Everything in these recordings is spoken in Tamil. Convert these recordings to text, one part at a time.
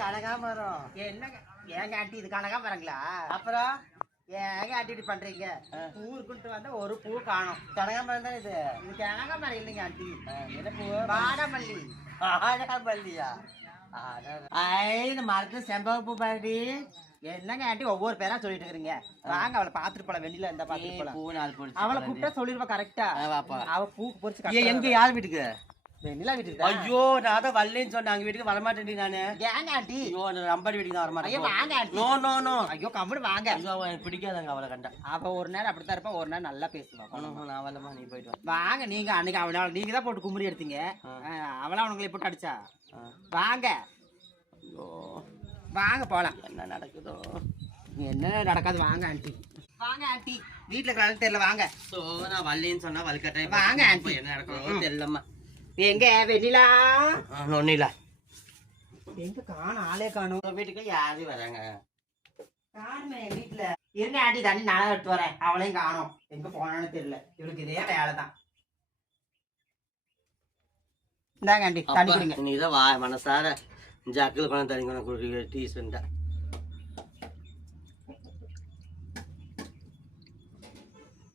கனகாமரம் என்னங்க ஏங்க ஆண்டி இது கனகாமரங்களா அப்புறம்? ஏங்க ஆண்டி இப்படி பண்றீங்க? பூ இருக்குன்ட்டு வந்தா ஒரு பூ காணும். கனகாமரம் தான் இது? இது கனகாமரம் இல்லைங்க ஆண்டி. என்ன பூ? வாடாமல்லி. ஆடாமல்லியா ஐ இந்த மரத்துல செம்பக பூ பாருடி. என்னங்க ஆண்டி ஒவ்வொரு பேரா சொல்லிட்டு இருக்கிறீங்க. வாங்க அவளை பாத்துட்டு போலாம் வெளியில இந்த பாத்துட்டு போலாம். அவளை கூப்பிட்டா சொல்லிருவா கரெக்டா. அவ பூ பொறிச்சு எங்க யார் வீட்டுக்கு? வெண்ணிலா வீட்டுக்கு. ஐயோ நான் தான் வரலன்னு சொன்னேன். அங்க வீட்டுக்கு வரமாட்டேன் நானு. ஏங்க ஆண்டி? ஐயோ நம்பர் வீட்டுக்கு தான் ஐயோ வரமாட்டேன் வாங்க ஆண்டி. No no no. ஐயோ கம்முனு வாங்க. ஐயோ எனக்கு பிடிக்காதங்க அவளை கண்டா. அவ ஒரு நேரம் அப்படித்தான் இருப்பா ஒரு நேரம் நல்லா பேசுவா. நான் வரலமா நீ போயிட்டு வாங்க நீங்க அன்னைக்கு அவனால நீங்க தான் போட்டு கும்புறி எடுத்தீங்க. அவளா உங்களை போட்டு அடிச்சா. வாங்க. ஐயோ. வாங்க போலாம். என்ன நடக்குதோ? என்ன நடக்காது வாங்க ஆண்டி. வாங்க ஆண்டி. வீட்டுல இருக்கிறாலும் தெரியல வாங்க. ஸோ நான் வரலன்னு சொன்னா வலுக்கட்டாய் வாங்க, ஆண்டி. என்ன நடக்கும் தெரியலம்மா. எங்க? வெண்ணிலா? இல்லை எங்க காணும்? ஆளே காணும். வீட்டுக்கு யாரும் வராங்க. காணுமே வீட்டுல. இருங்க ஆண்டி தண்ணி நானும் எடுத்து வரேன். அவளையும் காணும். எங்க போனான்னு தெரியல. இவளுக்கு இதே வேலை தான் இந்தாங்க ஆண்டி தண்ணி அப்பா, குடிங்க. நீ தான் வா மனசார. ஜாக்கில் கொண்டு தண்ணி கொண்டு குடி டீசெண்டா.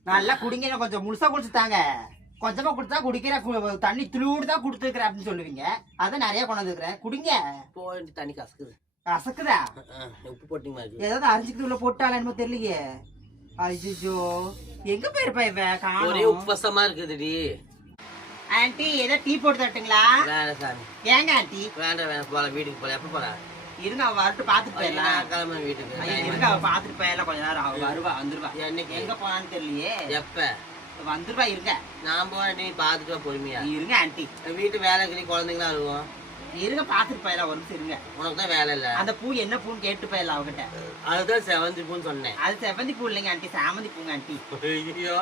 நல்லா குடிங்க கொஞ்சம் முழுசா குடிச்சுட்டாங்க கொஞ்சமா கொடுத்தா குடிக்கிற தண்ணி துளூடு தான் கொடுத்துருக்குறேன் அப்படின்னு சொல்லுவீங்க. அதான் நிறைய கொண்டு வந்துருக்கிறேன் குடிங்க போய் தண்ணி கசக்குது. கசக்குதா? உப்பு போட்டிங்களா இது? ஏதாவது அரிஞ்சுக்கிட்டு உள்ள போட்டாலும் என்னமோ தெரியலையே. ஐயோ எங்க போயிருப்பா இவ? ஒரே உப்பசமா இருக்குதுடி. ஆன்ட்டி ஏதோ டீ போட்டு தட்டுங்களா வேண்டாம் சாமி. ஏங்க ஆன்ட்டி வேண்டாம் வேண்டாம் போல வீட்டுக்கு போல எப்போ போல இருங்க அவ வரட்டு பாத்துட்டு போயிடலாம். நான் கிளம்புறேன் வீட்டுக்கு. இருங்க அவ பாத்துட்டு போயிடலாம். கொஞ்ச நேரம் அவ வருவா வந்துருவா. என்னைக்கு? எங்க போனான்னு தெரியலையே. எப்ப? வந்துருவா இருங்க. நான் போறேன் நீ பார்த்துட்டு பொறுமையா. இருங்க ஆன்ட்டி வீட்டு வேலைக்கு நீ குழந்தைங்களா அழுவோம்? இருங்க பாத்துட்டு போயிடலாம் ஒரு இருங்க. உனக்கு தான் வேலை இல்ல. அந்த பூ என்ன பூன்னு கேட்டு போயிடலாம் அவகிட்ட. அதுதான் செவந்தி பூன்னு சொன்னேன். அது செவந்தி பூ இல்லைங்க ஆண்டி சாமந்தி பூங்க ஆண்டி. ஐயோ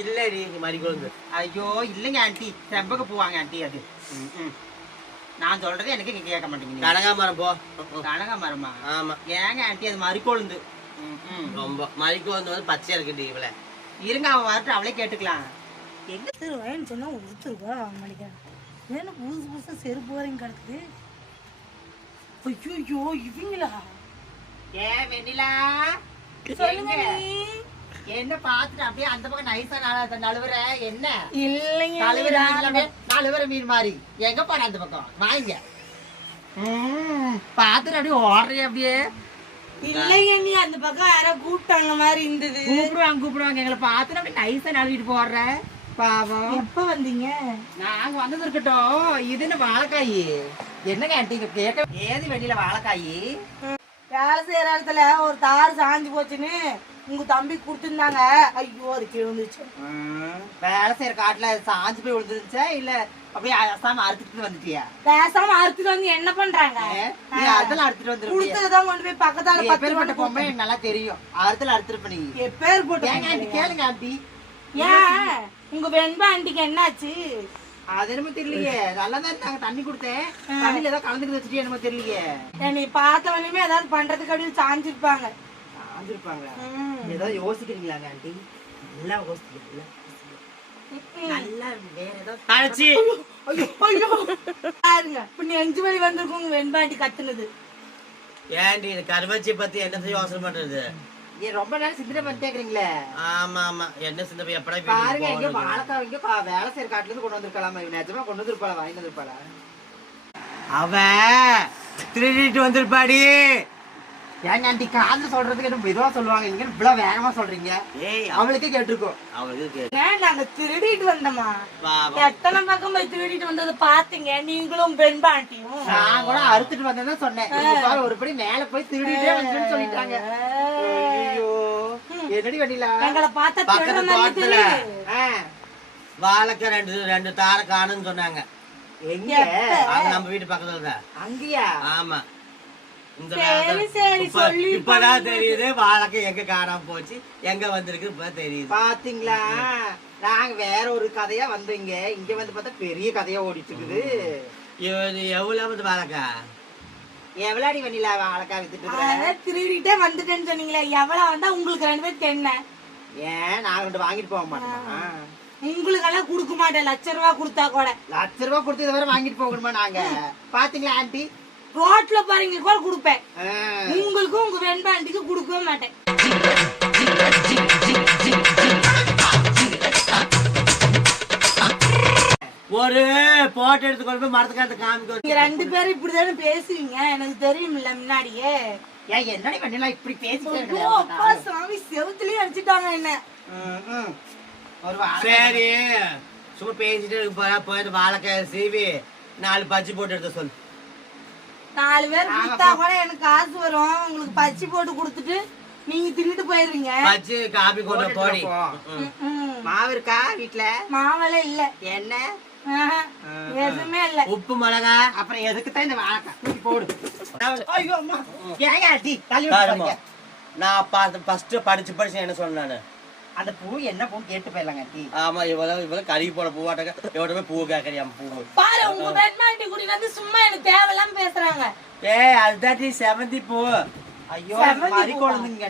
இல்லடி மறிக்கொழுந்து ஐயோ இல்லைங்க ஆண்டி செம்பக பூவாங்க ஆண்டி அது. நான் சொல்றது எனக்கு கேட்க மாட்டேங்க கனகாமரம் போ. கனகாமரமா? ஆமா. ஏங்க ஆண்டி அது மறிக்கொழுந்து. ரொம்ப. மறிக்கொழுந்து வந்து பச்சையா இருக்குடி இவள. இருங்க அவன் வரட்டும் அவளே கேட்டுக்கலாம். எங்க தருவான்னு சொன்னா ஒருத்தர் ரூபா வாங்க மாட்டேங்கிறான் ஏன்னா புதுசு புதுசா செருப்பு வரையும் கிடக்குது ஐயோ இவங்களா? ஏ வெண்ணிலா. என்ன பாத்துட்டு அப்படியே அந்த பக்கம் நழு- நழுவுற? என்ன? இல்லைங்க நழுவுற நழுவுற மீன் மாதிரி. எங்க போன அந்த பக்கம்? வாங்க. பாத்துட்டு அப்படியே ஓடுறீ அப்படியே. இல்லைங்க அந்த பக்கம் யாரோ கூப்பிட்டாங்க மாதிரி இருந்தது. கூப்பிடுவாங்க கூப்பிடுவாங்க. எங்களை பார்த்துட்டு அப்படியே நைஸா நழுவிட்டு போடுற. பாவம். எப்ப வந்தீங்க? நாங்க வந்தது இருக்கட்டும். இது என்ன வாழைக்காய்? என்னங்க ஆண்டி கேட்க ஏது வெளியில வாழைக்காய்? வேலை செய்யற இடத்துல ஒரு தார் சாஞ்சு போச்சுன்னு உங்க தம்பி கொடுத்துருந்தாங்க. ஐயோ அது கீழே வந்துச்சு வேலை செய்யற காட்டுல சாஞ்சு போய் விழுந்துருச்சா? இல்ல அப்படியே அசாம அறுத்துட்டு வந்துட்டியா? பேசாம அறுத்துட்டு வந்து என்ன பண்றாங்க? அதெல்லாம் அறுத்துட்டு வந்துருவியா கொடுத்ததுதான் கொண்டு போய் பக்கத்தால பத்து ரூபாய் பொம்மை நல்லா தெரியும். அறுத்துல அறுத்துருப்ப நீ. எப்பேர் போட்டு கேளுங்க ஆண்டி ஏன்? உங்க வெண்பா ஆண்டிக்கு என்னாச்சு? அது என்னமோ தெரியலையே. நல்லா தான் இருந்தாங்க. தண்ணி கொடுத்தேன். தண்ணியில ஏதோ கலந்துக்கிட்டு வச்சுட்டு என்னமோ தெரியலையே. என்னை பார்த்தவனையுமே ஏதாவது பண்றதுக்கு அப்படியே சாஞ்சிருப்பாங்க. சாஞ்சிருப்பாங்க ம். ஏதோ யோசிக்கிறீங்களாங்க ஆண்டி? நல்லா யோசிக்கிறீங்களா கத்துனது. ஏன்டி இந்த கருவச்சி பத்தி என்னத்த யோசனை பண்றது? ஏன் ரொம்ப நேரம் சிந்தனை இருக்கிறீங்களே ஆமா ஆமா என்ன சின்ன எப்படா பாருங்க வாழைக்காய் எங்க பா- வேலை செய்யற காட்டுல இருந்து கொண்டு வந்திருக்கலாமா? இவன் நிஜமா கொண்டு வந்திருப்பாளா? வாங்கிட்டு வந்திருப்பாளா? அவ திருடிட்டு வந்திருப்பாடி. ஏங்க ஆண்டி காது சொல்றதுக்கு என்ன மெதுவா சொல்லுவாங்க? நீங்க இவ்வளவு வேகமா சொல்றீங்க? ஏய் அவளுக்கே கேட்டிருக்கோம். அவளுக்கு ஏன் நாங்க திருடிட்டு வந்தோமா. எத்தனை பக்கம் போய் திருடிட்டு வந்ததை பாத்தீங்க நீங்களும் வெண்பா ஆண்டியும் நான் கூட அறுத்துட்டு வந்தேன்னு சொன்னேன். பாரு ஒருபடி மேல போய் திருடிட்டே வந்துன்னு சொல்லிட்டாங்க. என்னடி வண்டியில? எங்களை பார்த்தா பக்கத்து தோட்டத்துல. வாழைக்காய் ரெண்டு ரெண்டு தாரை காணுன்னு சொன்னாங்க. எங்க? அது நம்ம வீட்டு பக்கத்துல தான். அங்கயா? ஆமா. இந்த இப்பதான் தெரியுது வாழைக்காய் எங்க காணாம போச்சு எங்க வந்திருக்கு இப்ப தெரியுது. பாத்தீங்களா? நாங்க வேற ஒரு கதையா வந்தீங்க இங்க. வந்து பார்த்தா பெரிய கதையா ஓடிட்டு இருக்குது. எவ்வளவு வந்து வாழைக்காய் எவ்வளோடி வண்டியில வாழைக்காய் வித்துட்டு இருக்கிற? அதான் திருடிட்டே வந்துட்டேன்னு சொன்னீங்களே எவ்வளவு வந்தா உங்களுக்கு ரெண்டு பேருக்கு என்ன? ஏன்? நாங்க ரெண்டு வாங்கிட்டு போக மாட்டோமா உங்களுக்கெல்லாம் கொடுக்க மாட்டேன் லட்ச ரூபா கொடுத்தா கூட. லட்ச ரூபாய் கொடுத்து இதை வாங்கிட்டு போகணுமா நாங்க? பாத்தீங்களா ஆண்டி? ரோட்ல பாருங்க கூட கொடுப்பேன். உங்களுக்கும் உங்க வெண்பாண்டிக்கு கொடுக்கவே மாட்டேன். ஒரு போட்டோ எடுத்து கொண்டு போய் மரத்துக்காரத்தை காமிக்க நீங்க ரெண்டு பேரும் இப்படிதானே பேசுவீங்க எனக்கு தெரியும்ல முன்னாடியே. ஏன் என்னடி பண்ணலாம் இப்படி பேசிட்டே அப்பா சாமி செவுத்துலயே அடிச்சுட்டாங்க என்ன? சரி. சும்மா பேசிட்டு இருக்க வாழைக்காய் சீவி நாலு பஜ்ஜி போட்டு எடுத்து சொல்லு. நாலு பேர் கொடுத்தா கூட எனக்கு காசு வரும். உங்களுக்கு பச்சி போட்டு கொடுத்துட்டு நீங்க தின்னுட்டு போயிருவீங்க. பஜ்ஜி காபி கொண்டு போடி. மாவு இருக்கா வீட்ல? மாவெல்லாம் இல்ல. என்ன? எதுவுமே இல்ல. உப்பு மிளகா அப்புறம் எதுக்கு தான் இந்த வாழைக்காய் போடு. ஐயோ அம்மா. ஏங்க அடி தள்ளி விட்டு பாரும்மா. பாருங்க. நான் பார்த்து ஃபர்ஸ்ட் படிச்சு படிச்சு என்ன சொன்னேன் நானு? அந்த பூ என்ன பூ கேட்டு போயிடலாங்க ஆமா இவ்வளவு இவ்வளவு கறி போட பூவாட்டக்க இவ்வளவு போய் பூ கேட்கறியாம் பூ? பாரு உங்க வெண்மாண்டி குடி வந்து சும்மா எனக்கு தேவையில்லாம பேசுறாங்க. ஏய் அதுதான் செவந்தி பூ. ஐயோ பூவா? குழந்தைங்க.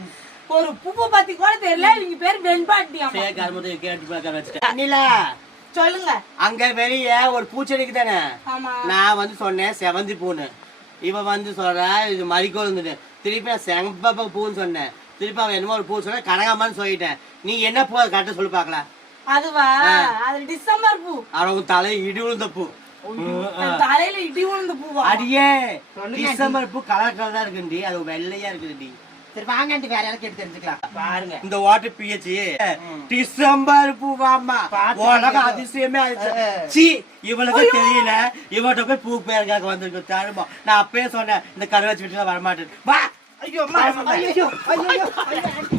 ஒரு பூவை பத்தி கூட தெரியல நீங்க பேர் கருமத்தை கேட்டு அண்ணில சொல்லுங்க. அங்க வெளிய ஒரு பூச்செடிக்கு தானே ஆமா. நான் வந்து சொன்னேன் செவந்தி பூன்னு. இவ வந்து சொல்றா இது மறிக்கொழுந்துட்டு திருப்பி நான் செம்பப்ப பூன்னு சொன்னேன். திருப்பி அவன் என்னமோ ஒரு பூ சொன்ன கனகாமன்னு சொல்லிட்டேன். நீ என்ன பூ கரெக்டா சொல்லி பார்க்கலாம் அதுவா? அது டிசம்பர் பூ. அவங்க தலை இடி விழுந்த பூ. தலையில இடி விழுந்த பூவா? அடியே டிசம்பர் பூ கலர் கலரா இருக்குடி அது வெள்ளையா இருக்குடி சரி வாங்க ஆண்டி வேற யாரும் கேட்டு தெரிஞ்சுக்கலாம். பாருங்க. இந்த வாட்டர் பிஹெச் டிசம்பர் பூவாமா. உலக அதிசயமே. சீ இவளுக்கு தெரியல. இவட்ட போய் பூ பேருக்காக வந்திருக்கு. தருமா நான் அப்பயே சொன்னேன் இந்த கருவாச்சி வீட்டுல வரமாட்டேன் வா! ஐயோ ஐயோ ஐயோ ஐயோ.